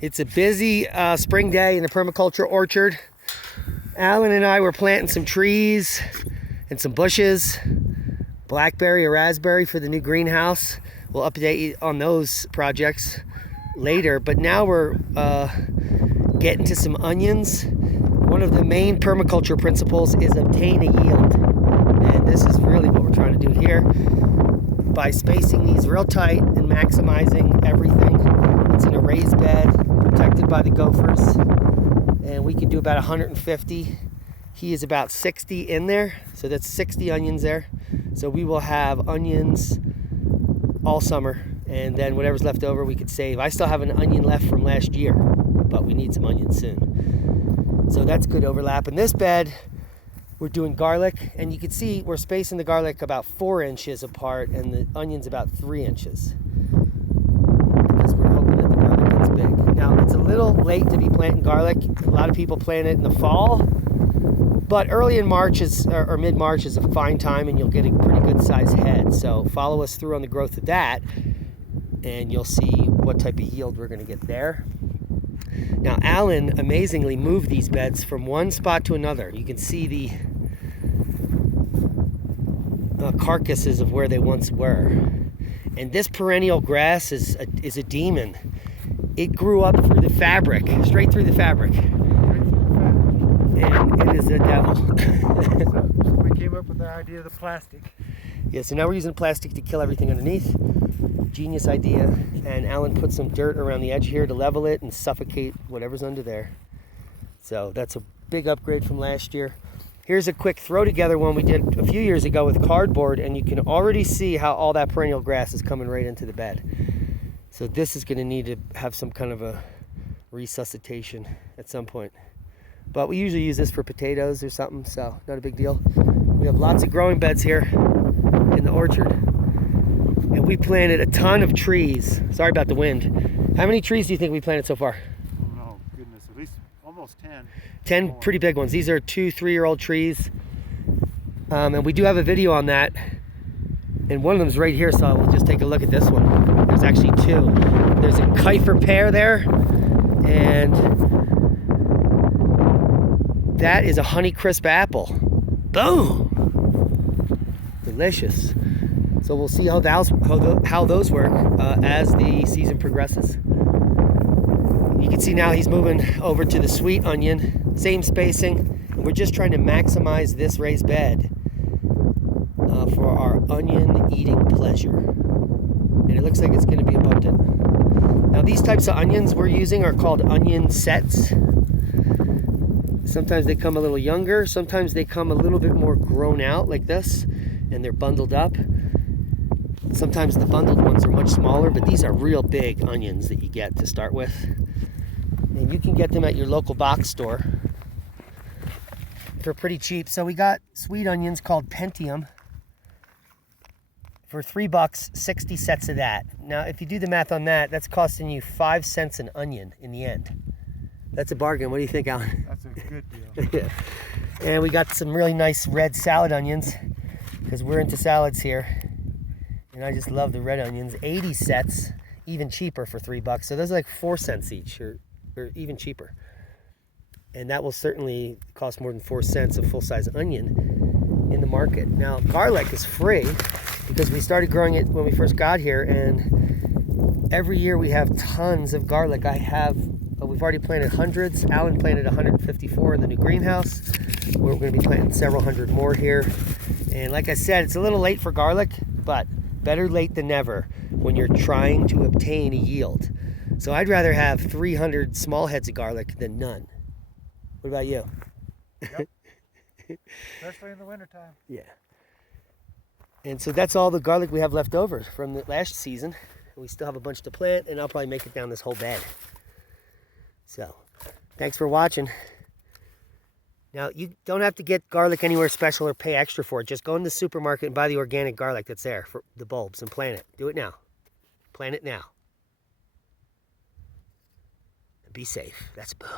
It's a busy spring day in the permaculture orchard. Alan and I were planting some trees and some bushes, blackberry or raspberry for the new greenhouse. We'll update you on those projects later, but now we're getting to some onions. One of the main permaculture principles is obtain a yield, and this is really what we're trying to do here by spacing these real tight and maximizing everything. It's in a raised bed protected by the gophers, and we can do about 150. He is about 60 in there, so that's 60 onions there. So we will have onions all summer, and then whatever's left over we could save. I still have an onion left from last year, but we need some onions soon. So that's good overlap. In this bed we're doing garlic, and you can see we're spacing the garlic about 4 inches apart and the onions about 3 inches, because we're hoping that the garlic gets big. Now it's a little late to be planting garlic. A lot of people plant it in the fall, but early in March or mid-March is a fine time, and you'll get a pretty good sized head. So follow us through on the growth of that, and you'll see what type of yield we're going to get there. Now Alan amazingly moved these beds from one spot to another. You can see the carcasses of where they once were. And this perennial grass is a demon. It grew up through the fabric, straight through the fabric. And it is a devil. So we came up with the idea of the plastic. Yeah, so now we're using plastic to kill everything underneath. Genius idea. And Alan put some dirt around the edge here to level it and suffocate whatever's under there. So that's a big upgrade from last year. Here's a quick throw together one we did a few years ago with cardboard, and you can already see how all that perennial grass is coming right into the bed. So this is going to need to have some kind of a resuscitation at some point. But we usually use this for potatoes or something, so not a big deal. We have lots of growing beds here in the orchard. And we planted a ton of trees. Sorry about the wind. How many trees do you think we planted so far? Oh no, goodness, at least almost 10. 10 pretty big ones. These are 2-3-year-old trees. And we do have a video on that. And one of them is right here, so we'll just take a look at this one. There's actually 2. There's a Kiefer pear there, and that is a Honeycrisp apple. Boom! Delicious. So we'll see how those work as the season progresses. You can see now he's moving over to the sweet onion, same spacing. We're just trying to maximize this raised bed for our onion eating pleasure. And it looks like it's going to be abundant. Now these types of onions we're using are called onion sets. Sometimes they come a little younger, sometimes they come a little bit more grown out like this, and they're bundled up. Sometimes the bundled ones are much smaller, but these are real big onions that you get to start with. And you can get them at your local box store for pretty cheap. So we got sweet onions called Pentium for $3, 60 sets of that. Now, if you do the math on that, that's costing you 5 cents an onion in the end. That's a bargain. What do you think, Alan? That's a good deal. Yeah. And we got some really nice red salad onions, because we're into salads here. And I just love the red onions. 80 sets, even cheaper for $3. So those are like 4 cents each, or even cheaper. And that will certainly cost more than 4 cents a full-size onion in the market. Now, garlic is free because we started growing it when we first got here, and every year we have tons of garlic. We've already planted hundreds. Alan planted 154 in the new greenhouse. We're going to be planting several hundred more here. And like I said, it's a little late for garlic, but better late than never when you're trying to obtain a yield. So I'd rather have 300 small heads of garlic than none. What about you? Yep. Especially in the wintertime. Yeah. And so that's all the garlic we have left over from the last season. We still have a bunch to plant, and I'll probably make it down this whole bed. So, thanks for watching. Now, you don't have to get garlic anywhere special or pay extra for it. Just go in the supermarket and buy the organic garlic that's there for the bulbs and plant it. Do it now. Plant it now. And be safe. That's boom.